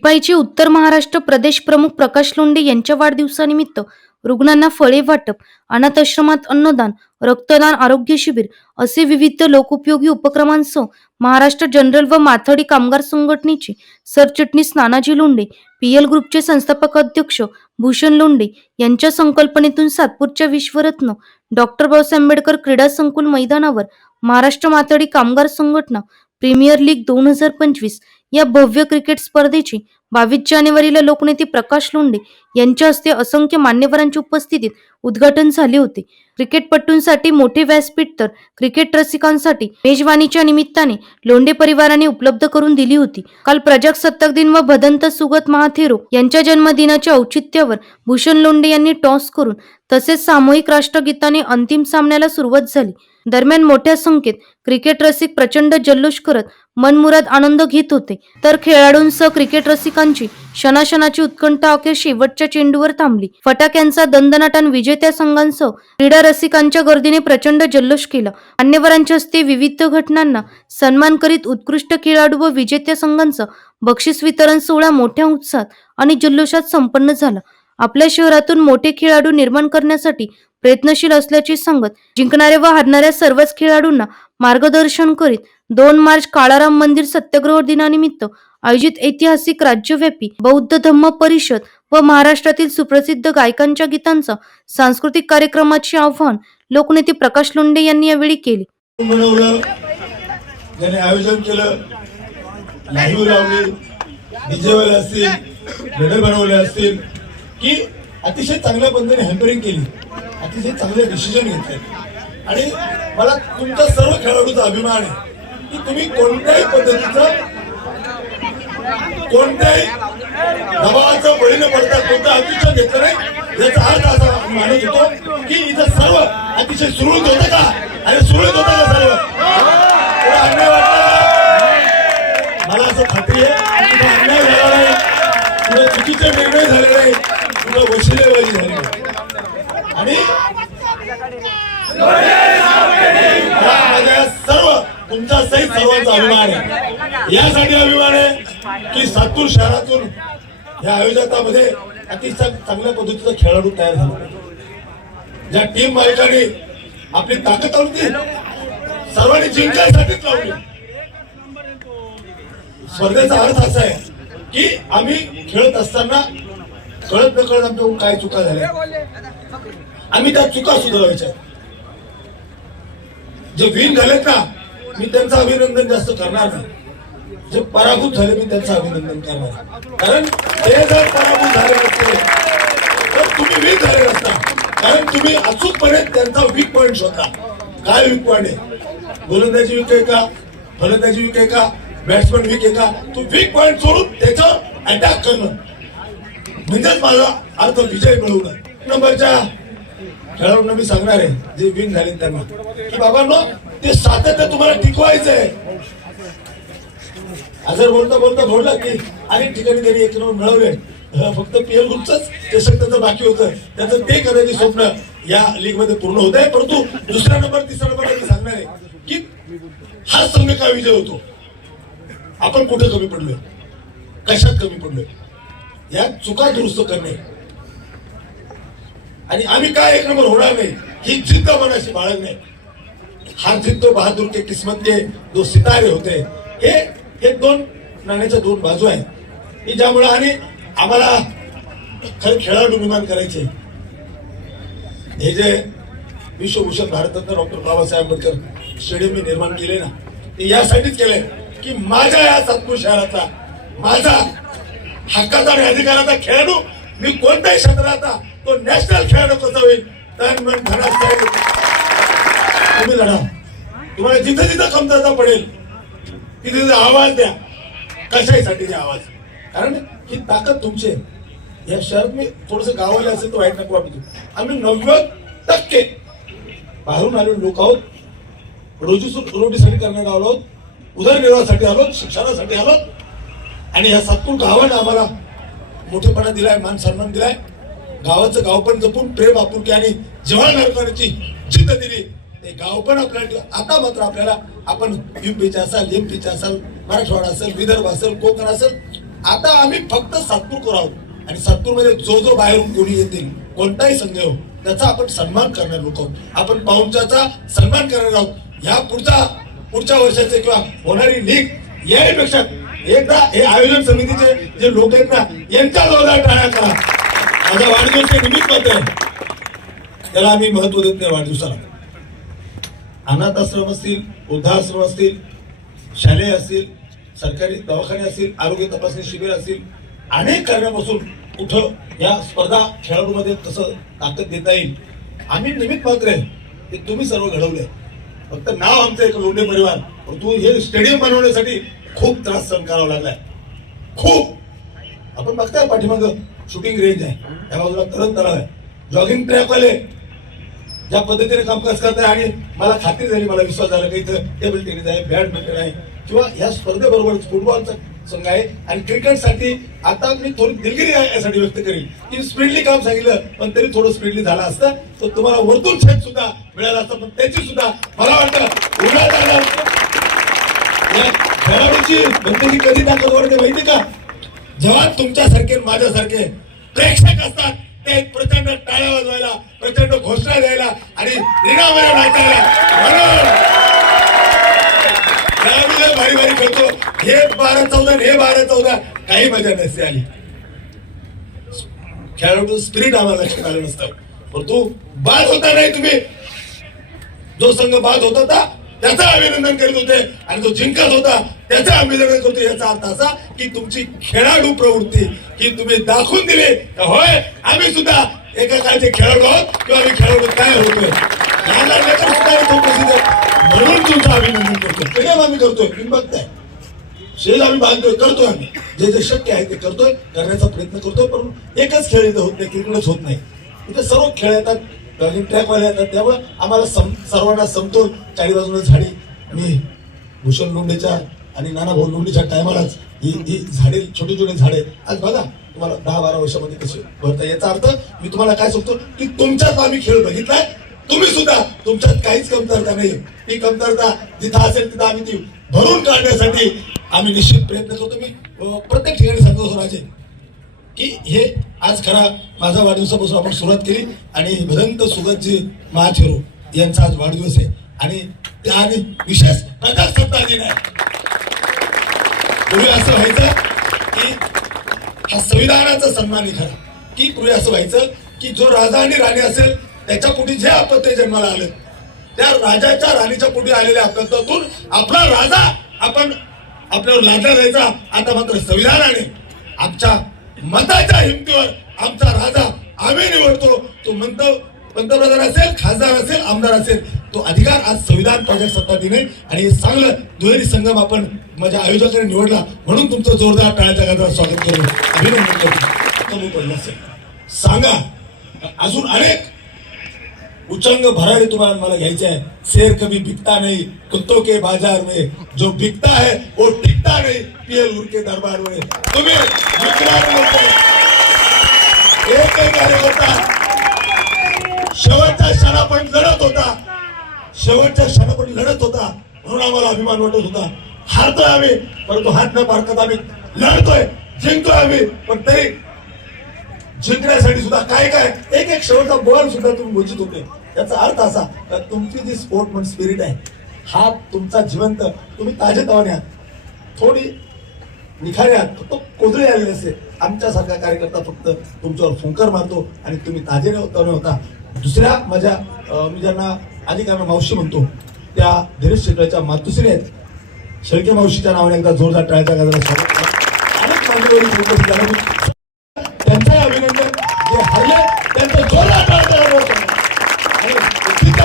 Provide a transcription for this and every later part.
रिपाईचे उत्तर महाराष्ट्र प्रदेश प्रमुख प्रकाश लोंढे यांच्या वाढदिवसानिमित्त रुग्णांना फळे वाटप, अनाथाश्रमात अन्नदान, रक्तदान, आरोग्य शिबिर असे विविध लोकोपयोगी उपक्रमांसह महाराष्ट्र जनरल व माथाडी कामगार संघटनेचे सरचिटणीस नानाजी लोंढे, पीएल ग्रुपचे संस्थापक अध्यक्ष भूषण लोंढे यांच्या संकल्पनेतून सातपूरच्या विश्वरत्न डॉक्टर बाबासाहेब आंबेडकर क्रीडा संकुल मैदानावर महाराष्ट्र माथाडी कामगार संघटना प्रीमियर लीग 2025 या भव्य क्रिकेट स्पर्धेची 22 जानेवारीला लोकनेते प्रकाश लोंढे यांच्या हस्ते असंख्य मान्यवरांच्या उपस्थितीत उद्घाटन झाले होते. क्रिकेटपटूंसाठी मोठे व्यासपीठ तर क्रिकेट रसिकांसाठी मेजवानीच्या निमित्ताने लोंढे परिवाराने उपलब्ध करून दिली होती. काल प्रजासत्ताक दिन व भदंत सुगत महाथेरो यांच्या जन्मदिनाच्या औचित्यावर भूषण लोंढे यांनी टॉस करून तसेच सामूहिक राष्ट्रगीताने अंतिम सामन्याला सुरुवात झाली. दरम्यान मोठ्या संख्येत क्रिकेट रसिक प्रचंड जल्लोष करत मनमुराद आनंद घेत होते, तर खेळाडूंसह क्रिकेट रसिकांची क्षणाक्षणाची उत्कंठा अखेर शेवटच्या चेंडूवर थांबली. फटाक्यांचा दणदणाट आणि विजेत्या संघांसह क्रीडा रसिकांच्या गर्दीने प्रचंड जल्लोष केला. मान्यवरांच्या हस्ते विविध घटनांना सन्मान करीत उत्कृष्ट खेळाडू व विजेत्या संघांचा बक्षीस वितरण सोहळा मोठ्या उत्साहात आणि जल्लोषात संपन्न झाला. आपल्या शहरातून मोठे खेळाडू निर्माण करण्यासाठी प्रयत्नशील असल्याचे सांगत जिंकणाऱ्या व हारणाऱ्या सर्वच खेळाडूंना मार्गदर्शन करीत 2 मार्च काळाराम मंदिर सत्याग्रह दिनानिमित्त आयोजित ऐतिहासिक राज्यव्यापी बौद्ध धम्म परिषद व महाराष्ट्रातील सुप्रसिद्ध गायकांच्या गीतांचा सांस्कृतिक कार्यक्रमाचे आवाहन लोकनेते प्रकाश लोंढे यांनी यावेळी केले. आयोजन केलं, लाईव्ह लावली, डीजेवाले असतील, व्हिडिओ बनवले असतील की अतिशय चांगल्या पद्धतीने हॅम्परिंग केली, अतिशय चांगले डिसिजन घेतले. आणि मला तुमच्या सर्व खेळाडूचा अभिमान आहे की तुम्ही कोणत्याही पद्धतीचं कोणत्याही दबावाचं बळी न पडता कोणतं अतिशय घेतलं नाही. याचा अर्थ असा मानत होतो की इथं सर्व अतिशय सुरळीत होतं का, आणि सुरळीत होतं का सर्व अन्याय वाटला. मला असं खात्री आहे की अन्याय झाला नाही, तुझे चुकीचे निर्णय झाले नाही, तुझं वशिलेबाजी झाली नाही. आणि माझ्या सर्व तुमच्या सहित सर्वांचा अभिमान आहे. यासाठी अभिमान आहे की सातपूर शहरातून या आयोजकामध्ये अतिशय चांगल्या पद्धतीचा खेळाडू तयार झाला. ज्या टीम मालकांनी आपली ताकद लावली सर्वांनी जिंकण्यासाठीच लावली. स्पर्धेचा अर्थ असा आहे की आम्ही खेळत असताना कळत नकळत आमच्याकडून काय चुका झाल्या, आम्ही त्या चुका सुधारायच्या. जे विन झालेत ना, मी त्यांचं अभिनंदन जास्त करणार नाही. जे पराभूत झाले मी त्यांचं अभिनंदन करणार, कारण ते जर पराभूत झाले नसते तर तुम्ही विन झाले नसता. कारण तुम्ही अचूकपणे त्यांचा वीक पॉइंट शोधा. काय वीक पॉइंट आहे? गोलंदाजी वीक आहे का, फलंदाजी वीक आहे का, बॅट्समन वीक आहे का? तो वीक पॉइंट सोडून त्याच्यावर अटॅक करणं म्हणजेच माझा अर्थ विजय मिळवणं. नंबरच्या खेळाडूंना मी सांगणार आहे जे विन झाले त्यांना की बाबांनो, ते सातत्य तुम्हाला टिकवायचंय. जर बोलता बोलता बोलला की अनेक ठिकाणी त्यांनी 1 नंबर मिळवले, फक्त पीएल ग्रुपच चषक त्याचं बाकी होतं, त्याचं ते करायचे स्वप्न या लीग मध्ये पूर्ण होत आहे. परंतु दुसरा नंबर तिसरा नंबर मी सांगणार आहे की हा संघ काय विजय होतो, आपण कुठे कमी पडलोय, कशात कमी पडलोय, या चुका दुरुस्त करणे आणि आम्ही काय 1 नंबर होणार नाही ही जिद्द मनाशी बाळगणे. हार जीत तो बहादूर के किस्मत के 2 सितारे होते. हे 2 नाण्याच्या 2 बाजू आहेत की ज्यामुळे आणि आम्हाला खरे खेळाडू निर्माण करायचे. हे जे विश्वभूषण भारतरत्न डॉक्टर बाबासाहेब आंबेडकर स्टेडियम मी निर्माण केले ना, ते यासाठीच केले की माझ्या या सातपूर शहराचा, माझा हक्काचा आणि अधिकाराचा खेळाडू मी कोणत्याही क्षेत्राचा तो नॅशनल खेळाडू कसा होईल. तन मन धनास तुम्ही लढा. तुम्हाला जिथे जिथे कमतरता पडेल तिथे तिथे आवाज द्या. कशासाठी द्या आवाज, कारण ही ताकद तुमची आहे. या शहरात मी थोडस गावाला असेल तर वाईट नको वाटतो. आम्ही 90% बाहेरून आलेलो लोक आहोत. रोटीसाठी करण्यात आलो आहोत, उदरनिर्वाहासाठी आलो, शिक्षणासाठी आलो. आणि या सातपूर गावाने आम्हाला मोठेपणा दिलाय, मान सन्मान दिलाय. गावाचं गाव पण जपून प्रेम आपुलकी आणि जिव्हाळा करण्याची जिद्द दिली. ते गाव पण आपल्याला आता मात्र आपल्याला आपण यूपीचे असाल, एमपीचे असाल, मराठवाडा असेल, विदर्भ असेल, कोकण असेल, आता आम्ही फक्त सातपूरकर आहोत आणि सातपूरमध्ये जो बाहेरून कोणी येतील कोणताही संघ हो त्याचा आपण सन्मान करणार लोक आहोत. आपण पाहुणचाचा सन्मान करणार आहोत. या पुढच्या वर्षाचे किंवा होणारी लीग यापेक्षा एकदा हे आयोजन समितीचे जे लोक आहेत ना यांच्या जोरदार टाळ्या करा. माझ्या वाढदिवसाचे निमित्त आहे त्याला आम्ही महत्व देत नाही. वाढदिवसाला अनाथ आश्रम असतील, वृद्धाश्रम असतील, शालेय असतील, सरकारी दवाखाने असतील, आरोग्य तपासणी शिबिर असतील, अनेक कारणापासून कुठं या स्पर्धा खेळाडूमध्ये कसं ताकद देता येईल आम्ही निमित्त मात्र आहे. ते तुम्ही सर्व घडवले. फक्त नाव आमचं एक लोंढे परिवार. तू हे स्टेडियम बनवण्यासाठी खूप त्रास सहन करावा लागलाय. खूप आपण बघताय पाठीमाग शूटिंग रेंज आहे, त्या बाजूला तरण तलाव आहे, जॉगिंग ट्रॅक वाले ज्या पद्धतीने कामकाज करताय आणि मला खात्री झाली, मला विश्वास झाला की इथं टेबल टेनिस आहे, बॅडमिंटन आहे किंवा या स्पर्धेबरोबर फुटबॉलचा संघ आहे आणि क्रिकेटसाठी आता मी थोडी दिलगिरी यासाठी व्यक्त करेन की स्पीडली काम सांगितलं पण तरी थोडं स्पीडली झालं असतं तर तुम्हाला वरतून छेद सुद्धा मिळाला असतं. पण त्याची सुद्धा मला वाटतं उन्हाळ्यात आलं या खेळाडूची बंदगी कधी ताकद वाढते माहिती का? जेव्हा तुमच्यासारखे माझ्यासारखे प्रेक्षक असतात ते प्रचंड टाळ्या वाजवायला, प्रचंड घोषणा द्यायला आणि रिणामध्ये नाचायला. म्हणून भारी भारी करतो हे 12-14 हे 12-14 काही मजा नसते आली. खेळाडू स्पिरिट आम्हाला लक्षात आलं नसतं. परंतु बाद होता नाही तुम्ही जो संघ बाद होत होता त्याचं अभिनंदन करीत होते आणि जो जिंकत होता त्याचं अभिनंदन करतो. याचा अर्थ असा की तुमची खेळाडू प्रवृत्ती ही तुम्ही दाखवून दिली होय आम्ही सुद्धा एका काळचे खेळाडू आहोत किंवा आम्ही खेळाडू काय होतोय म्हणून तुमचं अभिनंदन करतो. प्रेम आम्ही करतोय, तुम्ही बघताय शेज आम्ही बांधतोय, करतोय आम्ही जे जे शक्य आहे ते करतोय, करण्याचा प्रयत्न करतोय. पण एकच खेळ इथं होत नाही, क्रिकेटच होत नाही. इथे सर्व खेळ येतात, रनिंग ट्रॅकवाले येतात. त्यामुळे आम्हाला सर्वांना समतोल चारी बाजूला झाडी. मी भूषण लोंढेच्या आणि नानाभाऊ लोंढेच्या टायमालाच ही झाडे छोटी छोटी झाडे आज बघा तुम्हाला 10-12 वर्षामध्ये कसे भरता. याचा अर्थ मी तुम्हाला काय सांगतो की तुमच्यात आम्ही खेळ बघितलाय. तुम्ही सुद्धा तुमच्यात काहीच कमतरता नाही. ती कमतरता जिथं असेल तिथं आम्ही ती भरून काढण्यासाठी आम्ही निश्चित प्रयत्न करतो. मी प्रत्येक ठिकाणी सांगतो राजे की हे आज खरा माझा वाढदिवसापासून आपण सुरुवात केली आणि भदंत सुगतजी महाथेरो यांचा आज वाढदिवस आहे आणि त्या आणि विशेष प्रजासत्ताक दिन आहे. पूर्वी असं व्हायचं की हा संविधानाचा सन्मान आहे खरा की पूर्वी असं व्हायचं की जो राजा आणि राणी असेल त्याच्या पोटी जे अपत्य जन्माला आलं त्या राजाच्या राणीच्या पोटी आलेल्या अपत्यातून आपला राजा आपण आपल्यावर लादला जायचा. आता मात्र संविधानाने आमच्या मताच्या हिमतीवर आमचा राजा आम्ही निवडतो. तो म्हणतो पंतप्रधान असेल, खासदार असेल, आमदार असेल, तो अधिकार आज संविधान प्रजासत्ताक दिन आहे आणि हे चांगलं दुहेरी संगम आपण माझ्या आयोजकाने निवडला म्हणून तुमचं जोरदार टाळ्याच्या गजरात स्वागत करून अभिनंदन करतो. कमी पडलं असेल सांगा. अजून अनेक उच्चांग भरारी तुम्हाला मला घ्यायचे आहे. शेर कभी बिकता नहीं कुत्तों के बाजार में, जो बिकता है वो टिकता नहीं पीएल के दरबार में. तुम्ही एक कार्यकर्ता शेवटच्या क्षणा पण लढत होता, शेवटच्या क्षणा पण लढत होता म्हणून आम्हाला अभिमान वाटत होता. हारतोय आम्ही परंतु हात न पारखत आम्ही लढतोय, जिंकतोय आम्ही. पण तरी जिंकण्यासाठी सुद्धा काय काय एक शेवटचा बॉल सुद्धा तुम्ही वंचित होते. याचा अर्थ असा तर तुमची जी स्पोर्टमन स्पिरिट आहे हा तुमचा जिवंत, तुम्ही ताजेतवाने आहात, थोडी निखारे आहात, फक्त कोदळे आलेले असते. आमच्यासारखा कार्यकर्ता फक्त तुमच्यावर फुंकर मारतो आणि तुम्ही ताजे होता. दुसऱ्या माझ्या मी ज्यांना अधिकाऱ्यांना मावशी म्हणतो त्या धीरज शेटच्या मातुश्री आहेत. शेळके मावशीच्या नावाने एकदा जोरदार टाळ्याच्या गजरात स्वागत करा. अनेक मान्यवर त्यांचं अभिनंदन. जे हरले त्यांचं जोरदार टाळ्याच्या गजरात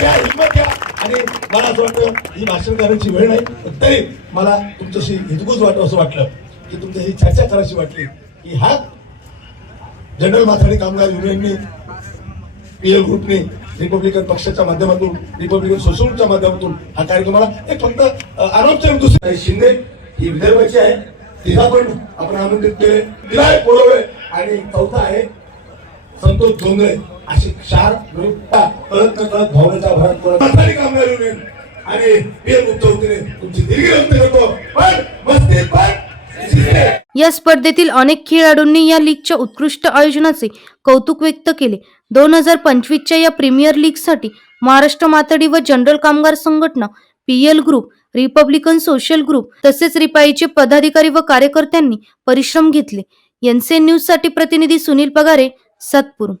घ्या, हिंमत घ्या. आणि मला असं वाटतं ही भाषण करायची वेळ नाही पण तरी मला तुमच्याशी हितगुज वाटतं असं वाटलं की तुमच्याशी चर्चा करायची वाटली की हा जनरल माथाडी कामगार युनियनने पीएल ग्रुपने रिपब्लिकन पक्षाच्या माध्यमातून रिपब्लिकन सोशलच्या माध्यमातून हा कार्यक्रमाला एक फक्त आरोपच्या दुसरे शिंदे ही विदर्भाची आहे तिला पण आपण आमंत्रित केले, तिला बोलवले. आणि चौथा आहे संतोष डोंगरे. अशी 4 ग्रुप कळत भावनेच्या भरात माथाडी कामगार युनियन आणि पीएल ग्रुपच्या वतीने तुमची दिलगिरी व्यक्त करतो. पण मस्तीत पण या स्पर्धेतील अनेक खेळाडूंनी या लीगच्या उत्कृष्ट आयोजनाचे कौतुक व्यक्त केले. 2025च्या या प्रीमियर लीगसाठी महाराष्ट्र माथाडी व जनरल कामगार संघटना, PL group, Republican social group तसेच रिपाईचे पदाधिकारी व कार्यकर्त्यांनी परिश्रम घेतले. NCN न्यूज साठी प्रतिनिधी सुनील पगारे, सातपूर.